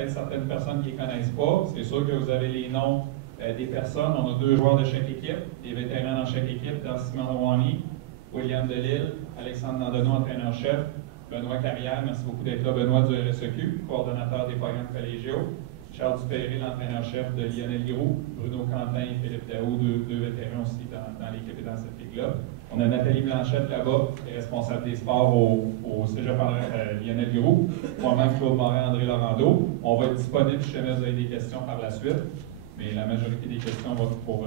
peut-être certaines personnes qui ne les connaissent pas. C'est sûr que vous avez les noms des personnes. On a 2 joueurs de chaque équipe, des vétérans dans chaque équipe, dans Simon Rouani, William Delisle, Alexandre Nandenon, entraîneur-chef, Benoît Carrière, merci beaucoup d'être là, Benoît du RSEQ, coordonnateur des programmes collégiaux, Charles Dupéry, l'entraîneur-chef de Lionel Giroux, Bruno Quentin et Philippe Daou, deux vétérans aussi dans l'équipe et dans cette ligue-là. On a Nathalie Blanchette là-bas, qui est responsable des sports au Cégep Lionel Giroux, moi-même Claude Morin, André Laurando. On va être disponible si jamais vous avez des questions par la suite, mais la majorité des questions vont pour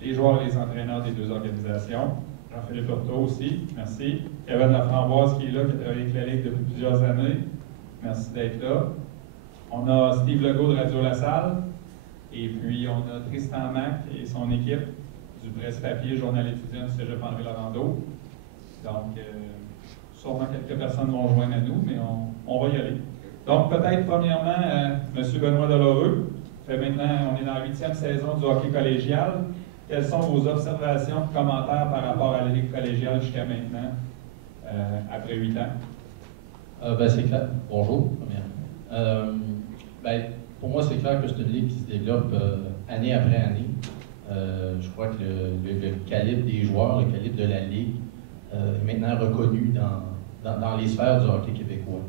les joueurs et les entraîneurs des 2 organisations. Jean-Philippe Hurtaud aussi, merci. Kevin Laframboise qui est là, qui a travaillé avec la Ligue depuis plusieurs années. Merci d'être là. On a Steve Legault de Radio La Salle. Et puis, on a Tristan Mac et son équipe du presse-papier Journal étudiant du Cégep André Laurando. Donc, sûrement quelques personnes vont joindre à nous, mais on va y aller. Donc, peut-être, premièrement, M. Benoît Deloreux. Maintenant, on est dans la 8e saison du hockey collégial. Quelles sont vos observations et commentaires par rapport à la Ligue collégiale jusqu'à maintenant, après 8 ans? C'est clair. Bonjour. Pour moi, c'est clair que c'est une ligue qui se développe année après année. Je crois que le calibre des joueurs, le calibre de la ligue est maintenant reconnu dans les sphères du hockey québécois.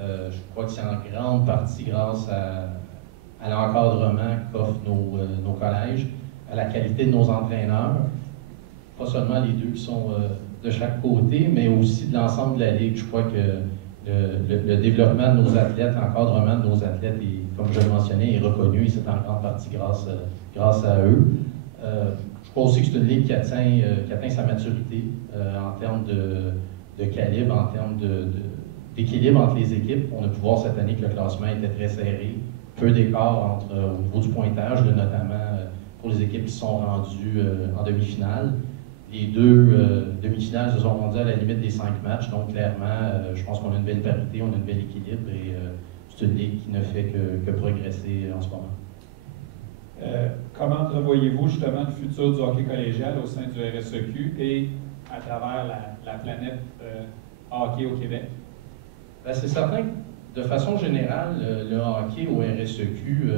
Je crois que c'est en grande partie grâce à l'encadrement qu'offrent nos collèges, à la qualité de nos entraîneurs, pas seulement les 2 qui sont de chaque côté, mais aussi de l'ensemble de la Ligue. Je crois que le développement de nos athlètes, l'encadrement de nos athlètes, comme je le mentionnais, est reconnu et c'est en grande partie grâce à eux. Je crois aussi que c'est une Ligue qui atteint sa maturité en termes de calibre, en termes d'équilibre entre les équipes. On a pu voir cette année que le classement était très serré, peu d'écart au niveau du pointage, notamment pour les équipes qui sont rendues en demi-finale. Les 2 demi-finales se sont rendues à la limite des 5 matchs, donc clairement, je pense qu'on a une belle parité, on a un bel équilibre et c'est une ligue qui ne fait que progresser en ce moment. Comment entrevoyez-vous justement le futur du hockey collégial au sein du RSEQ et à travers la planète hockey au Québec? C'est certain que de façon générale, le hockey au RSEQ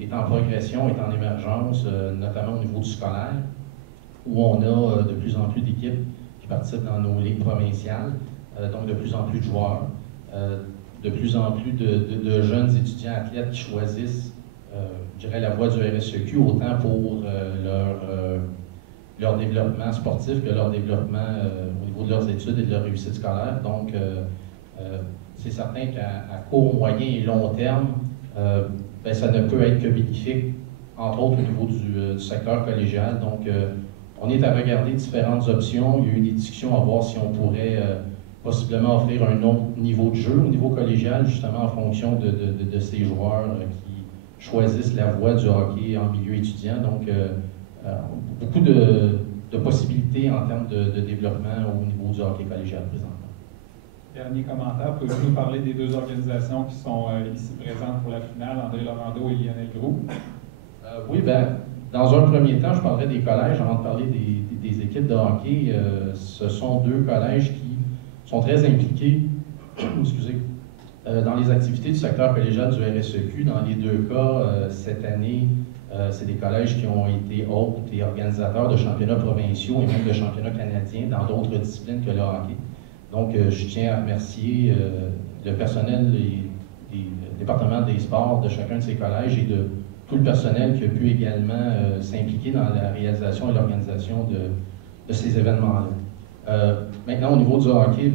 est en progression, est en émergence, notamment au niveau du scolaire, où on a de plus en plus d'équipes qui participent dans nos ligues provinciales, donc de plus en plus de joueurs, de plus en plus de jeunes étudiants athlètes qui choisissent, je dirais, la voie du RSEQ, autant pour leur développement sportif que leur développement au niveau de leurs études et de leur réussite scolaire. Donc, c'est certain qu'à court, moyen et long terme, ça ne peut être que bénéfique, entre autres au niveau du secteur collégial. Donc, on est à regarder différentes options. Il y a eu des discussions à voir si on pourrait possiblement offrir un autre niveau de jeu au niveau collégial, justement en fonction de ces joueurs qui choisissent la voie du hockey en milieu étudiant. Donc, beaucoup de possibilités en termes de développement au niveau du hockey collégial présentement. Dernier commentaire, pouvez-vous nous parler des 2 organisations qui sont ici présentes pour la finale, André Laurando et Lionel Giroux? Oui, dans un premier temps, je parlerai des collèges avant de parler des équipes de hockey. Ce sont 2 collèges qui sont très impliqués excusez, dans les activités du secteur collégial du RSEQ. Dans les 2 cas, cette année, c'est des collèges qui ont été hôtes et organisateurs de championnats provinciaux et même de championnats canadiens dans d'autres disciplines que le hockey. Donc, je tiens à remercier le personnel des départements des sports de chacun de ces collèges et de tout le personnel qui a pu également s'impliquer dans la réalisation et l'organisation de ces événements-là. Maintenant, au niveau du hockey,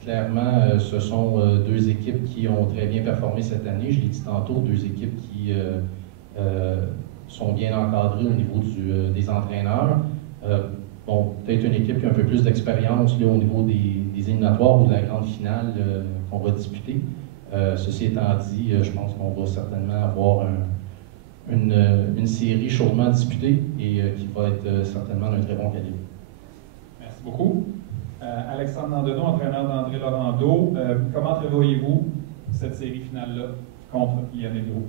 clairement, ce sont 2 équipes qui ont très bien performé cette année. Je l'ai dit tantôt, 2 équipes qui sont bien encadrées au niveau des entraîneurs. Peut-être une équipe qui a un peu plus d'expérience au niveau des éliminatoires ou de la grande finale qu'on va disputer. Ceci étant dit, je pense qu'on va certainement avoir une série chaudement disputée et qui va être certainement d'un très bon calibre. Merci beaucoup. Alexandre Nandenon, entraîneur d'André Laurando, comment entrevoyez-vous cette série finale-là contre Lionel Giroux?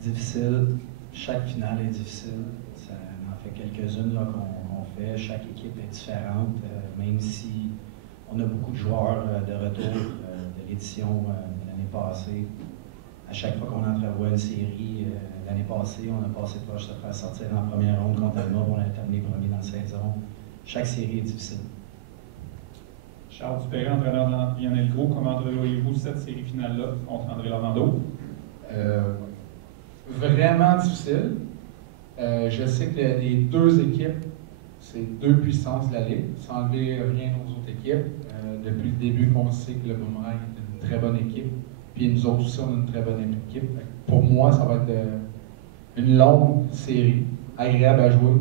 Difficile. Chaque finale est difficile. Ça en fait quelques-unes qu'on fait. Chaque équipe est différente, même si on a beaucoup de joueurs de retour de l'édition de l'année passée. à chaque fois qu'on entrevoit une série, l'année passée, on a passé proche de se faire sortir dans la première ronde contre Alma, on a terminé premier dans la saison. Chaque série est difficile. Charles Dupéret, entraîneur de Lionel Gros, comment voyez-vous cette série finale-là contre André Laurando? Vraiment difficile. Je sais que les deux équipes, c'est deux puissances de la Ligue, sans enlever rien aux autres équipes. Depuis le début, on sait que le Boomerang est une très bonne équipe. Puis nous autres aussi, on a une très bonne équipe. Pour moi, ça va être une longue série, agréable à jouer.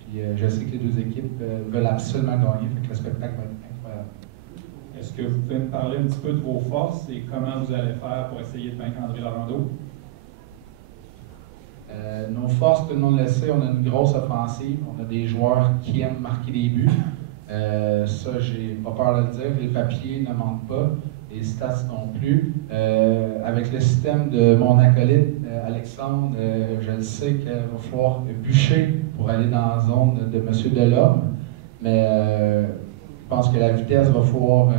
Puis je sais que les deux équipes veulent absolument gagner, fait que le spectacle va être incroyable. Est-ce que vous pouvez me parler un petit peu de vos forces et comment vous allez faire pour essayer de vaincre André Laurando? Nos forces, tout le monde le sait, on a une grosse offensive. On a des joueurs qui aiment marquer des buts. Ça, j'ai pas peur de le dire. Les papiers ne mentent pas. Les stats non plus. Avec le système de mon acolyte, Alexandre, je le sais qu'il va falloir bûcher pour aller dans la zone de M. Delorme. Mais je pense que la vitesse va falloir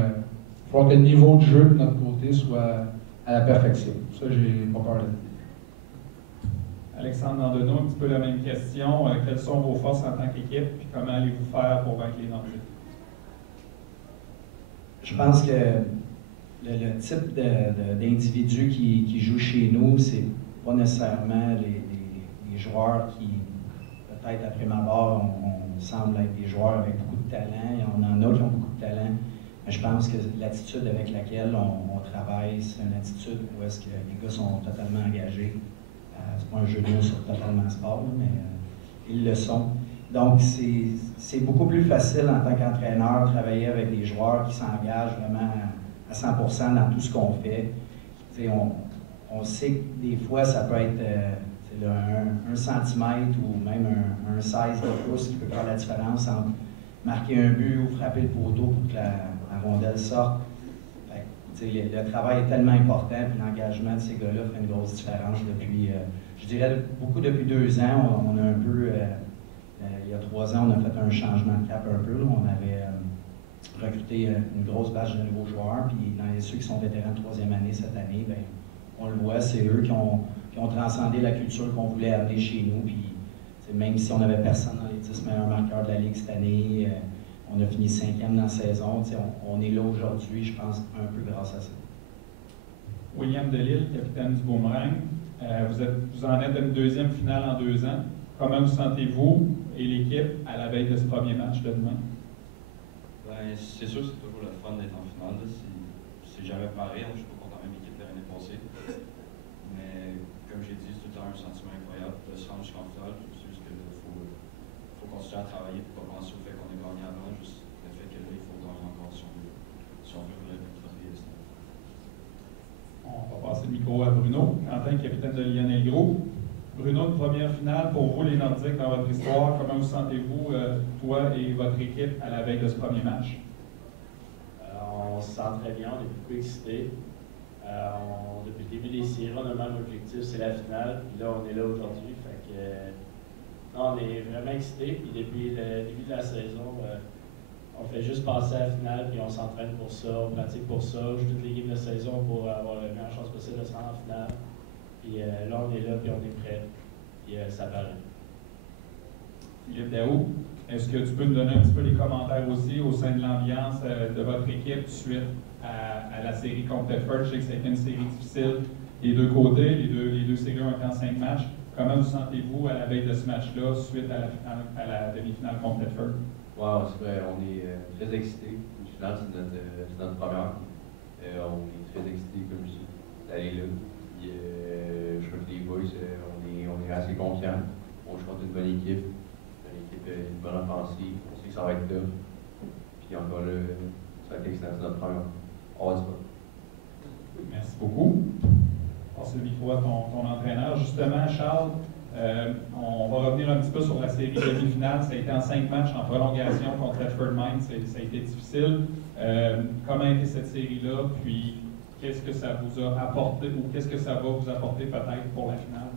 que le niveau de jeu de notre côté soit à la perfection. Ça, j'ai pas peur de le dire. Alexandre Nandeneau, un petit peu la même question. Quelles sont vos forces en tant qu'équipe et comment allez-vous faire pour vaincre les Nordiques? Je pense que le type d'individus qui jouent chez nous, c'est pas nécessairement les joueurs qui, peut-être après ma barre, on semble être des joueurs avec beaucoup de talent. On en a qui ont beaucoup de talent. Mais je pense que l'attitude avec laquelle on travaille, c'est une attitude où est-ce que les gars sont totalement engagés. C'est pas un jeu de mots sur totalement sport, mais ils le sont. Donc, c'est beaucoup plus facile en tant qu'entraîneur de travailler avec des joueurs qui s'engagent vraiment à 100% dans tout ce qu'on fait. On sait que des fois, ça peut être un centimètre ou même un 16 de pouce qui peut faire la différence entre marquer un but ou frapper le poteau pour que la rondelle sorte. Le travail est tellement important, puis l'engagement de ces gars-là fait une grosse différence depuis, je dirais, beaucoup depuis 2 ans. On a un peu, il y a 3 ans, on a fait un changement de cap un peu. Là. On avait recruté une grosse batch de nouveaux joueurs, puis dans ceux qui sont vétérans de 3e année cette année, bien, on le voit, c'est eux qui ont transcendé la culture qu'on voulait amener chez nous. Puis, même si on n'avait personne dans les 10 meilleurs marqueurs de la Ligue cette année, on a fini 5e dans la saison. On est là aujourd'hui, je pense, un peu grâce à ça. William Delisle, capitaine du Boomerang. Vous en êtes à une 2e finale en 2 ans. Comment vous sentez-vous et l'équipe à la veille de ce premier match de demain? Ben, c'est sûr que c'est toujours le fun d'être en finale. C'est jamais pareil. Je ne suis pas contre la même équipe de l'année passée. Mais comme j'ai dit, c'est tout le temps un sentiment incroyable de se rendre jusqu'en finale. C'est juste qu'il faut continuer à travailler pour pas penser au fait qu'on a gagné avant. Juste le fait que là, il faut gagner encore si on veut le trophée. On va passer le micro à Bruno, Quentin, capitaine de Lionel Gros. Bruno, une première finale pour vous, les Nordiques, dans votre histoire. Comment vous sentez-vous, toi et votre équipe, à la veille de ce premier match? On se sent très bien, on est beaucoup excités. Depuis le début des séries, on a le même objectif, c'est la finale. Puis là, on est là aujourd'hui. On est vraiment excités. Puis depuis le début de la saison, on fait juste passer à la finale, puis on s'entraîne pour ça, on pratique pour ça. On joue toutes les games de saison pour avoir la meilleure chance possible de se rendre en finale. Puis là, on est là, puis on est prêt. Puis ça paraît. Philippe Daou, est-ce que tu peux nous donner un petit peu les commentaires aussi au sein de l'ambiance de votre équipe suite à la série contre Thetford? Je sais que ça a été une série difficile des deux côtés, les deux séries ont été en 5 matchs. Comment vous sentez-vous à la veille de ce match-là suite à la demi-finale contre Thetford? Wow, c'est vrai, on est très excités. Une finale, c'est notre première. On est très excités, comme je dis, d'aller là. Puis, je crois que les boys, on est assez confiants. On joue contre une bonne équipe. Une bonne offensive. On sait que ça va être là. Puis encore là, ça va être excitant, c'est notre première. On va dire ça. Merci beaucoup. Je passe le micro à ton entraîneur. Justement, Charles, on va revenir un petit peu sur la série demi-finale. Ça a été en 5 matchs en prolongation contre Thetford Mines. Ça a été difficile. Comment a été cette série-là? Puis, qu'est-ce que ça vous a apporté ou qu'est-ce que ça va vous apporter peut-être pour la finale?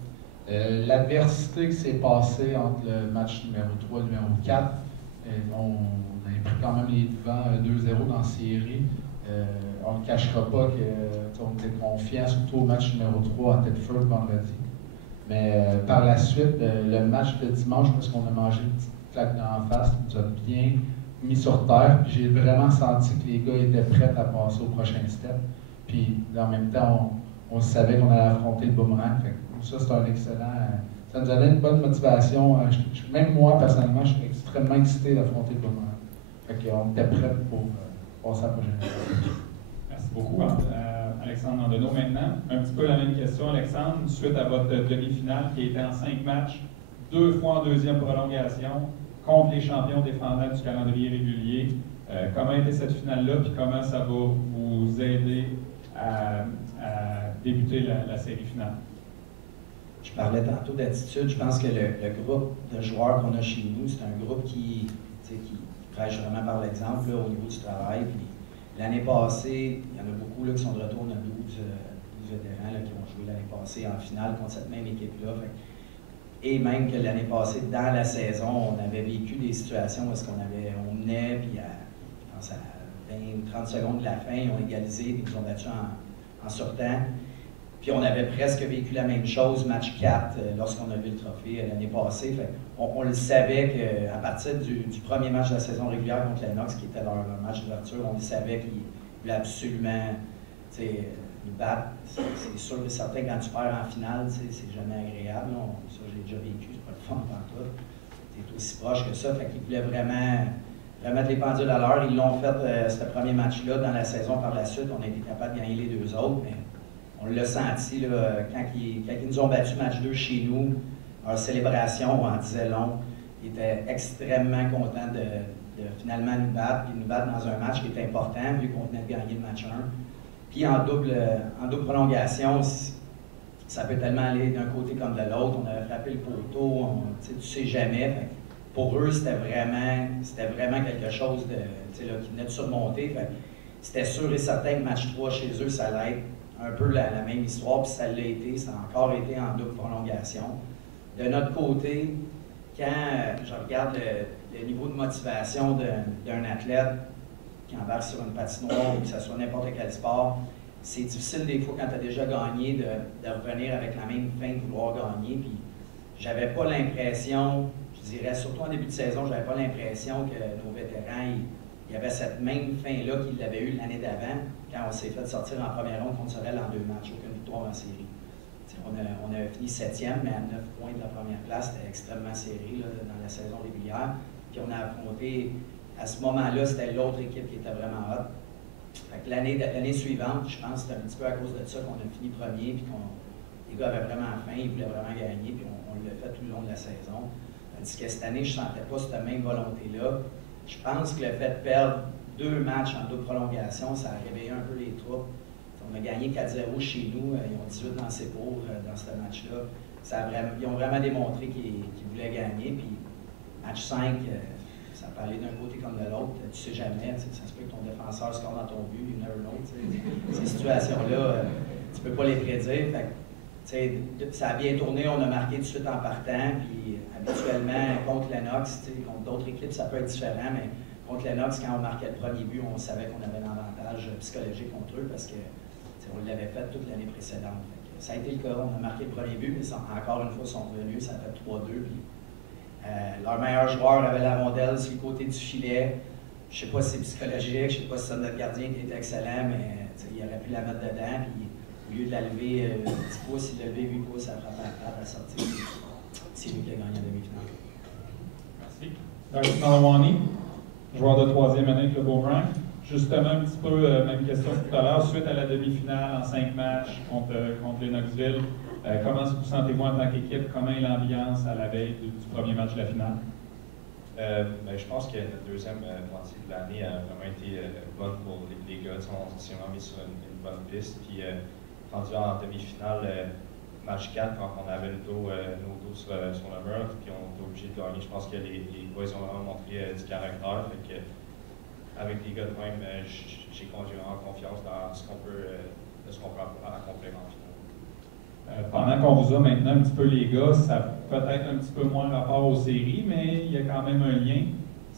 L'adversité qui s'est passée entre le match numéro 3 et numéro 4, on a pris quand même les devants 2-0 dans la série. on ne cachera pas qu'on était confiant, surtout au match numéro 3 à Thetford vendredi. Mais par la suite, le match de dimanche, parce qu'on a mangé une petite claque d'en face, nous a bien mis sur terre. J'ai vraiment senti que les gars étaient prêts à passer au prochain step. Puis en même temps, on savait qu'on allait affronter le boomerang. Fait que ça, c'est un excellent. Ça nous donnait une bonne motivation. Même moi, personnellement, je suis extrêmement excité d'affronter le boomerang. Fait qu'on était prêts pour passer à la prochaine étape. Merci beaucoup, Alexandre Nandeneau. Maintenant, un petit peu la même question, Alexandre. Suite à votre demi-finale qui a été en 5 matchs, 2 fois en deuxième prolongation, contre les champions défendants du calendrier régulier. Comment était cette finale-là, puis comment ça va vous aider à débuter la série finale? Je parlais tantôt d'attitude. Je pense que le groupe de joueurs qu'on a chez nous, c'est un groupe qui prêche vraiment par l'exemple au niveau du travail. Puis l'année passée, il y en a beaucoup là, qui sont de retour. On a 12 vétérans là, qui ont joué l'année passée en finale contre cette même équipe-là. Et même que l'année passée, dans la saison, on avait vécu des situations où on menait, puis je pense à 20-30 secondes de la fin, ils ont égalisé, puis ils nous ont battus en sortant. Puis on avait presque vécu la même chose, match 4, lorsqu'on a vu le trophée l'année passée. On le savait qu'à partir du premier match de la saison régulière contre Lennox, qui était leur match d'ouverture, on le savait qu'ils voulaient absolument nous battre. C'est sûr et certain, quand tu perds en finale, c'est jamais agréable. Ça, j'ai déjà vécu, c'est pas le fun dans tout. C'est aussi proche que ça. Fait qu'ils voulaient vraiment remettre les pendules à l'heure. Ils l'ont fait, ce premier match-là, dans la saison par la suite. On a été capable de gagner les 2 autres, mais on l'a senti là, quand ils nous ont battu match 2 chez nous, leur célébration en disait long. Ils étaient extrêmement contents de finalement nous battre, puis nous battre dans un match qui était important, vu qu'on venait de gagner le match 1. Puis en double prolongation, ça peut tellement aller d'un côté comme de l'autre. On avait frappé le poteau, tu sais jamais. Pour eux, c'était vraiment quelque chose qui venait de surmonter. C'était sûr et certain que match 3 chez eux, ça allait être un peu la même histoire, puis ça l'a été, ça a encore été en double prolongation. De notre côté, quand je regarde le niveau de motivation d'un athlète qui embarque sur une patinoire ou que ce soit n'importe quel sport, c'est difficile des fois quand tu as déjà gagné de revenir avec la même fin de vouloir gagner. Puis j'avais pas l'impression, je dirais surtout en début de saison, j'avais pas l'impression que nos vétérans, il y avait cette même fin-là qu'ils l'avaient eu l'année d'avant, quand on s'est fait sortir en première ronde contre Sorel en 2 matchs, aucune victoire en série. On a fini 7e, mais à 9 points de la première place, c'était extrêmement serré là, dans la saison régulière. Puis on a affronté, à ce moment-là, c'était l'autre équipe qui était vraiment hot. Fait que l'année suivante, je pense que c'était un petit peu à cause de ça qu'on a fini premier, puis les gars avaient vraiment faim, ils voulaient vraiment gagner, puis on l'a fait tout le long de la saison. Tandis que cette année, je ne sentais pas cette même volonté-là. Je pense que le fait de perdre 2 matchs en double prolongation, ça a réveillé un peu les troupes. On a gagné 4-0 chez nous, ils ont 18 lancés pour dans ce match-là. Ils ont vraiment démontré qu'ils voulaient gagner. Puis match 5, ça peut aller d'un côté comme de l'autre. Tu sais jamais, ça se peut que ton défenseur score dans ton but, you never know. Ces situations-là, tu peux pas les prédire. Fait, ça a bien tourné, on a marqué tout de suite en partant. Puis habituellement, contre Lennox, contre d'autres équipes, ça peut être différent, mais contre Lennox, quand on marquait le premier but, on savait qu'on avait un avantage psychologique contre eux parce que on l'avait fait toute l'année précédente. Ça a été le cas, on a marqué le premier but, mais encore une fois, ils sont revenus, ça a fait 3-2. Leur meilleur joueur avait la rondelle sur le côté du filet. Je ne sais pas si c'est psychologique, je ne sais pas si c'est notre gardien qui était excellent, mais il aurait pu la mettre dedans. Puis, au lieu de la lever 10 pouces, il levait 8 pouces, ça frappait à la patte, à sortir. C'est lui qui a gagné la demi-finale. Merci. Darcy Malawani, joueur de 3e année avec le Boomerang. Justement, un petit peu même question tout à l'heure, suite à la demi-finale en 5 matchs contre Lennoxville, comment vous sentez-vous en tant qu'équipe? Comment est l'ambiance à la veille du premier match de la finale? Je pense que notre deuxième moitié de l'année a vraiment été bonne pour les gars. On s'est vraiment mis sur une bonne piste. Puis, rendu en demi-finale, match 4, quand on avait nos dos sur le mur, puis on était obligé de gagner. Je pense que les boys ont vraiment montré du caractère. Fait que, avec les gars de même, j'ai vraiment confiance dans ce qu'on peut accomplir en finale. Pendant qu'on vous a maintenant un petit peu les gars, ça peut-être un petit peu moins rapport aux séries, mais il y a quand même un lien.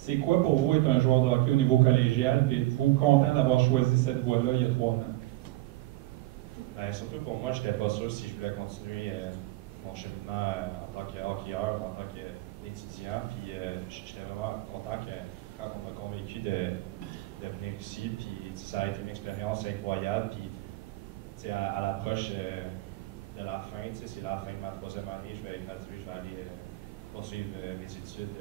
C'est quoi pour vous être un joueur de hockey au niveau collégial? Puis êtes-vous content d'avoir choisi cette voie-là il y a 3 ans? Ben, surtout pour moi, je n'étais pas sûr si je voulais continuer mon cheminement en tant que hockeyeur ou en tant qu'étudiant. Puis j'étais vraiment content quand on m'a convaincu de venir ici. Puis ça a été une expérience incroyable. Puis à l'approche de la fin, c'est la fin de ma 3e année, je vais graduer, je vais aller poursuivre mes études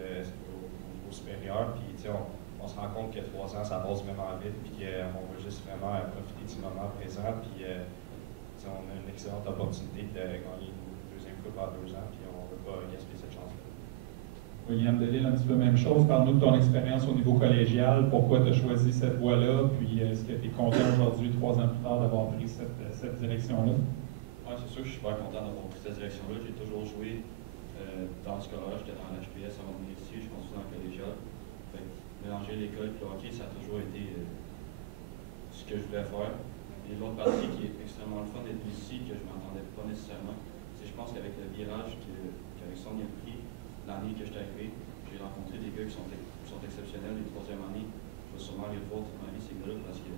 au supérieur. Puis on se rend compte que 3 ans, ça passe vraiment vite. Puis qu'on veut juste vraiment profiter du moment présent. Puis on a une excellente opportunité de gagner une 2e coupe en 2 ans, puis on ne veut pas gaspiller cette chance-là. William Delisle, un petit peu même chose. Parle-nous de ton expérience au niveau collégial. Pourquoi tu as choisi cette voie-là? Puis est-ce que tu es content aujourd'hui, 3 ans plus tard, d'avoir pris cette direction-là? Oui, c'est sûr que je suis super content d'avoir pris cette direction-là. J'ai toujours joué dans le scolaire. J'étais dans l'HPS avant de venir ici. Je continue dans le collégial. Fait que mélanger l'école et le hockey, ça a toujours été ce que je voulais faire. Et l'autre partie qui est extrêmement le fun d'être ici, que je ne m'attendais pas nécessairement, c'est je pense qu'avec le virage qu'Alexandre a pris l'année que je suis arrivé, j'ai rencontré des gars qui sont exceptionnels les 3e année. Je vais sûrement les voir toute ma vie, ces gars-là, parce que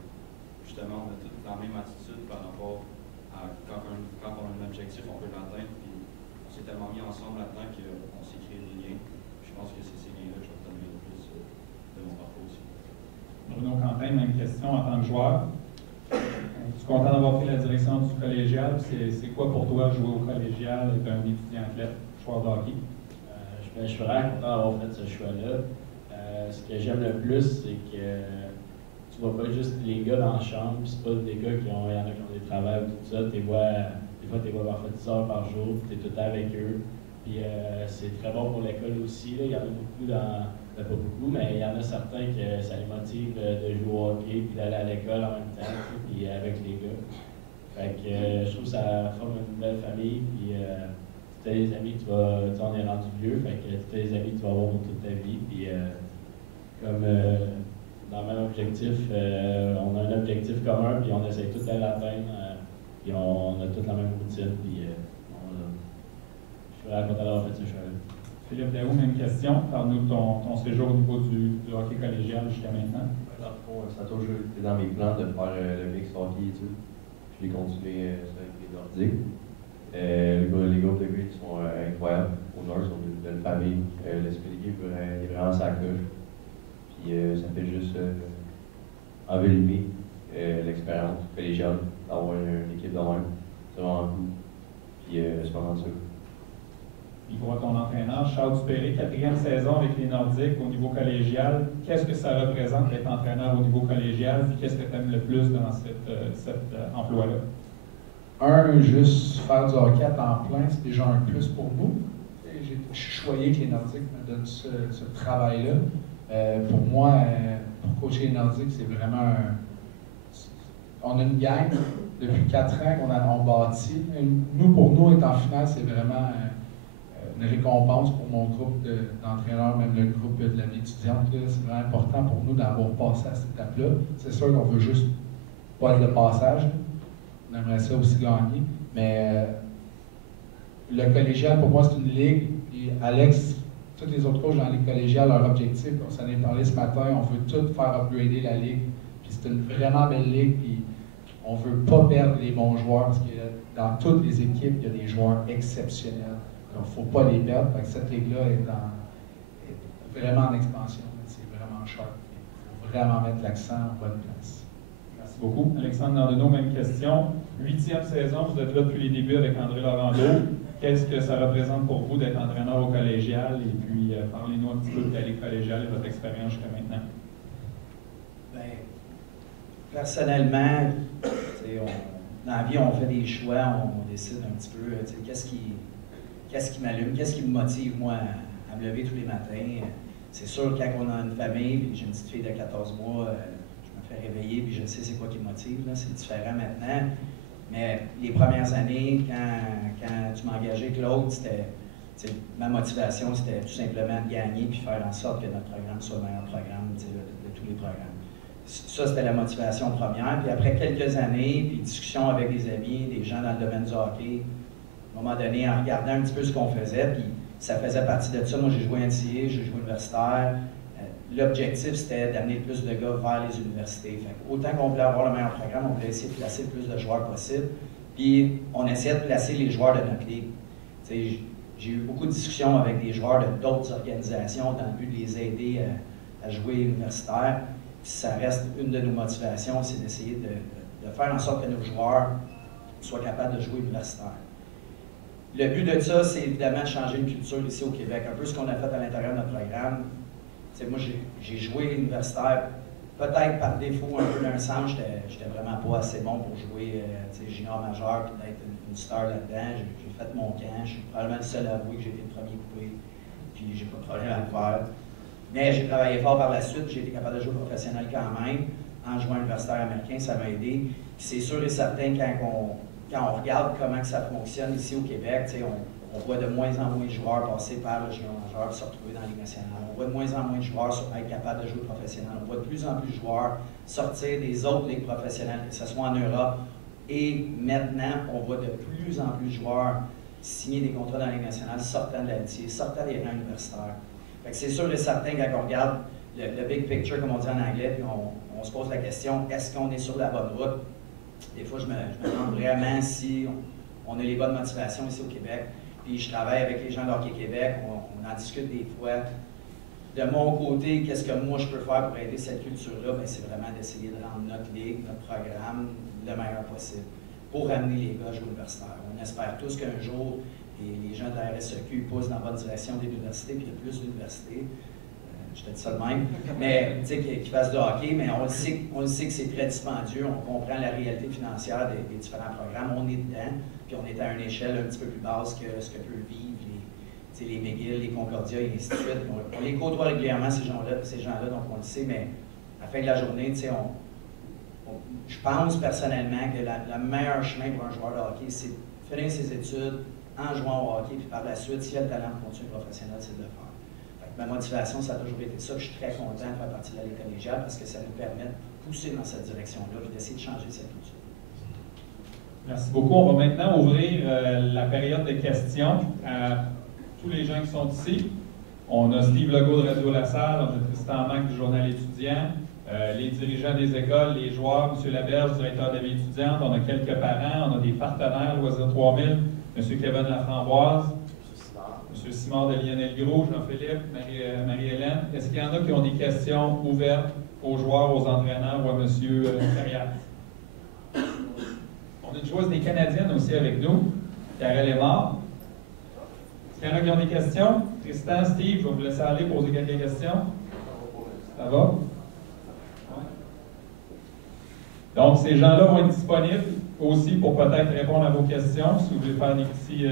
justement, on a toute la même attitude par rapport à quand on a un objectif, on peut l'atteindre. Puis on s'est tellement mis ensemble là-dedans qu'on s'est créé des liens. Je pense que c'est ces liens-là que je vais retenir le plus de mon parcours aussi. Bruno Quentin, même question en tant que joueur. Je suis content d'avoir pris la direction du collégial. C'est quoi pour toi jouer au collégial, être un étudiant athlète, joueur de hockey? Je suis vraiment content d'avoir fait ce choix-là. Ce que j'aime le plus, c'est que tu vois pas juste les gars dans la chambre, puis c'est pas des gars il y en a qui ont des travails ou tout ça. Des fois, tu les vois parfois 10 heures par jour, tu es tout le temps avec eux. Puis c'est très bon pour l'école aussi. Là. Il y en a beaucoup pas beaucoup, mais il y en a certains que ça les motive de jouer au hockey puis d'aller à l'école en même temps, puis avec les gars. Fait que je trouve que ça forme une belle famille, puis tous les amis, on est rendu vieux, fait que tous les amis que tu vas avoir pour toute ta vie, puis comme dans le même objectif, on a un objectif commun, puis on essaie tous de l'atteindre, puis on a toute la même routine, puis je suis vraiment content d'avoir fait ce choix-là. Philippe Daou, même question. Parle-nous de ton séjour au niveau du hockey collégial jusqu'à maintenant. Dans le fond, ça a toujours été dans mes plans de faire le mix hockey-études. Je l'ai continué avec les Nordiques. Les groupes de gars sont incroyables. Au Nord, ils sont une belle famille. L'esprit d'équipe est vraiment sa coche. Puis ça fait juste envenimer l'expérience collégiale d'avoir une équipe de même. C'est vraiment cool. Puis c'est vraiment ça. Il voit ton entraîneur, Charles Dupéré, 4e saison avec les Nordiques au niveau collégial. Qu'est-ce que ça représente d'être entraîneur au niveau collégial? Puis qu'est-ce que tu aimes le plus dans cet emploi-là? Juste faire du hockey à temps plein, c'est déjà un plus pour nous. Je suis choyé que les Nordiques me donnent ce travail-là. Pour moi, pour coacher les Nordiques, c'est vraiment on a une gang depuis 4 ans qu'on bâtit. Pour nous, être en finale, c'est vraiment une récompense pour mon groupe d'entraîneurs, même le groupe de la vie étudiante. C'est vraiment important pour nous d'avoir passé à cette étape-là. C'est sûr qu'on veut juste pas être le passage. On aimerait ça aussi gagner. Mais le collégial, pour moi, c'est une ligue. Et Alex, tous les autres coachs dans la ligue collégiale, leur objectif, on s'en est parlé ce matin, on veut tout faire upgrader la ligue. Puis c'est une vraiment belle ligue. Puis on ne veut pas perdre les bons joueurs parce que dans toutes les équipes, il y a des joueurs exceptionnels. Il ne faut pas les perdre. Fait que cette ligue-là est vraiment en expansion. C'est vraiment sharp. Il faut vraiment mettre l'accent en bonne place. Merci beaucoup. Alexandre Nardeno, même question. 8e saison, vous êtes là depuis les débuts avec André Laurando. Qu'est-ce que ça représente pour vous d'être entraîneur au collégial? Et puis, parlez-nous un petit peu de la ligue collégiale et votre expérience jusqu'à maintenant. Bien, personnellement, dans la vie, on fait des choix, on décide un petit peu, qu'est-ce qui m'allume, qu'est-ce qui me motive, moi, à me lever tous les matins. C'est sûr, quand on a une famille, puis j'ai une petite fille de 14 mois, je me fais réveiller, puis je sais c'est quoi qui me motive. C'est différent maintenant. Mais les premières années, quand tu m'engageais, Claude, ma motivation, c'était tout simplement de gagner puis faire en sorte que notre programme soit le meilleur programme de tous les programmes. Ça, c'était la motivation première. Puis après quelques années, puis discussions avec des amis, des gens dans le domaine du hockey, à un moment donné, en regardant un petit peu ce qu'on faisait, puis ça faisait partie de ça. Moi, j'ai joué NCA, j'ai joué universitaire. l'objectif, c'était d'amener le plus de gars vers les universités. Fait autant qu'on voulait avoir le meilleur programme, on voulait essayer de placer le plus de joueurs possible. Puis, on essayait de placer les joueurs de notre ligue. J'ai eu beaucoup de discussions avec des joueurs de d'autres organisations dans le but de les aider à jouer universitaire. Puis ça reste une de nos motivations, c'est d'essayer de faire en sorte que nos joueurs soient capables de jouer universitaire. Le but de ça, c'est évidemment de changer une culture ici au Québec, un peu ce qu'on a fait à l'intérieur de notre programme. T'sais, moi, j'ai joué universitaire, peut-être par défaut, un peu d'un sens, j'étais vraiment pas assez bon pour jouer junior majeur et d'être une star là-dedans. J'ai fait mon camp, je suis probablement le seul à avouer que j'ai été le premier coupé, puis j'ai pas de problème à le faire. Mais j'ai travaillé fort par la suite, j'ai été capable de jouer professionnel quand même. En jouant universitaire américain, ça m'a aidé. C'est sûr et certain, quand on regarde comment que ça fonctionne ici au Québec, on voit de moins en moins de joueurs passer par le junior majeur et se retrouver dans la Ligue nationale. On voit de moins en moins de joueurs être capables de jouer professionnel. On voit de plus en plus de joueurs sortir des autres ligues professionnelles, que ce soit en Europe. Et maintenant, on voit de plus en plus de joueurs signer des contrats dans la Ligue nationale, sortant de l'ANTI, sortant des rangs universitaires. C'est sûr et certain, quand on regarde le big picture, comme on dit en anglais, puis on se pose la question, est-ce qu'on est sur la bonne route? Des fois, je me demande vraiment si on a les bonnes motivations ici au Québec. Puis je travaille avec les gens de Hockey Québec, on en discute des fois. De mon côté, qu'est-ce que moi je peux faire pour aider cette culture-là? C'est vraiment d'essayer de rendre notre ligue, notre programme, le meilleur possible pour amener les gars à jouer universitaire. On espère tous qu'un jour, les gens de la RSEQ poussent dans la bonne direction des universités, puis il y a plus d'universités. Je te dis ça de même. Mais, tu sais, qu'ils fassent de hockey, mais on le sait que c'est très dispendieux. On comprend la réalité financière des différents programmes. On est dedans, puis on est à une échelle un petit peu plus basse que ce que peuvent vivre les McGill, les Concordia et ainsi de suite. On les côtoie régulièrement, ces gens-là, donc on le sait, mais à la fin de la journée, tu sais, je pense personnellement que le meilleur chemin pour un joueur de hockey, c'est de finir ses études en jouant au hockey, puis par la suite, s'il y a le talent pour continuer professionnel, c'est de le faire. Ma motivation, ça a toujours été ça. Je suis très content de faire partie de la Ligue collégiale parce que ça nous permet de pousser dans cette direction-là et d'essayer de changer cette culture. Merci beaucoup. On va maintenant ouvrir la période de questions à tous les gens qui sont ici. On a Steve Legault de Radio La Salle, on a Tristan Mac du Journal étudiant, les dirigeants des écoles, les joueurs, M. Laberge, directeur de la vie étudiante, on a quelques parents, on a des partenaires, Loisir 3000, M. Kevin Laframboise, M. Simard de Lionel Gros, Jean-Philippe, Marie-Hélène. Est-ce qu'il y en a qui ont des questions ouvertes aux joueurs, aux entraîneurs ou à M. Carrière? On a une joueuse des Canadiennes aussi avec nous, Karel Aymar. Est-ce qu'il y en a qui ont des questions? Tristan, Steve, je vais vous laisser aller poser quelques questions. Ça va? Ouais. Donc, ces gens-là vont être disponibles aussi pour peut-être répondre à vos questions, si vous voulez faire des petits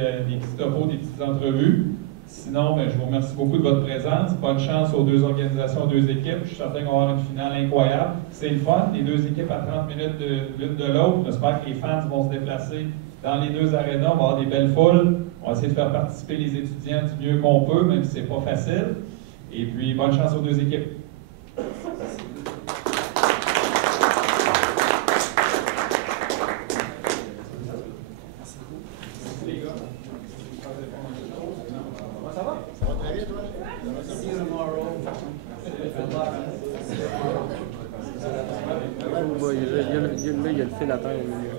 topos, des petites entrevues. Sinon, je vous remercie beaucoup de votre présence. Bonne chance aux deux organisations, aux deux équipes. Je suis certain qu'on va avoir une finale incroyable. C'est le fun, les deux équipes à 30 minutes l'une de l'autre. J'espère que les fans vont se déplacer dans les deux arénas. On va avoir des belles foules. On va essayer de faire participer les étudiants du mieux qu'on peut, même si ce n'est pas facile. Et puis, bonne chance aux deux équipes. Il y a le fil à terre au milieu.